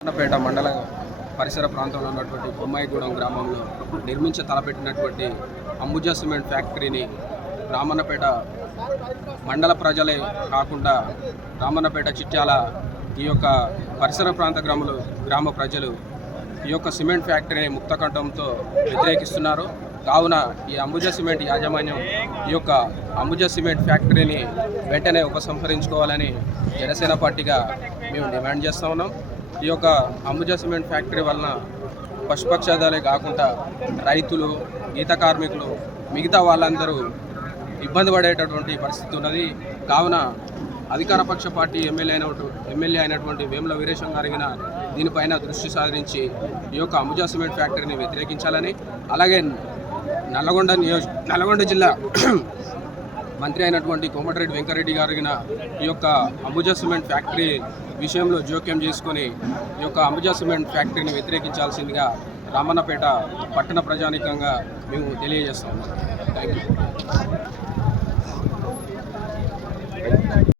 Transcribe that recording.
రామన్నపేట మండల పరిసర ప్రాంతంలో ఉన్నటువంటి బొమ్మాయిగూడెం గ్రామంలో తలపెట్టినటువంటి అంబుజా సిమెంట్ ఫ్యాక్టరీని రామన్నపేట మండల ప్రజలే కాకుండా రామన్నపేట చిట్యాల ఈ యొక్క పరిసర ప్రాంత గ్రామ ప్రజలు ఈ యొక్క సిమెంట్ ఫ్యాక్టరీని ముక్తకంఠంతో వ్యతిరేకిస్తున్నారు. కావున ఈ అంబుజా సిమెంట్ యాజమాన్యం ఈ యొక్క అంబుజా సిమెంట్ ఫ్యాక్టరీని వెంటనే ఉపసంహరించుకోవాలని జనసేన పార్టీగా మేము డిమాండ్ చేస్తూ ఉన్నాం. ఈ యొక్క అంబుజా సిమెంట్ ఫ్యాక్టరీ వలన పశుపక్షాదాలే కాకుండా రైతులు, గీత కార్మికులు, మిగతా వాళ్ళందరూ ఇబ్బంది పడేటటువంటి పరిస్థితి ఉన్నది. కావున అధికార పక్ష పార్టీ ఎమ్మెల్యే అయినటువంటి వేముల వీరేశం గారిన దీనిపైన దృష్టి సారించి ఈ యొక్క అంబుజా సిమెంట్ ఫ్యాక్టరీని వ్యతిరేకించాలని, అలాగే నల్లగొండ జిల్లా మంత్రి అయినటువంటి కోమటిరెడ్డి వెంకరెడ్డి గారిన ఈ యొక్క అంబుజా సిమెంట్ ఫ్యాక్టరీ విషయంలో జోక్యం చేసుకొని ఈ యొక్క అంబుజా సిమెంట్ ఫ్యాక్టరీని వ్యతిరేకించాల్సిందిగా రామన్నపేట పట్టణ ప్రజానికంగా మేము తెలియజేస్తాము. Thank you.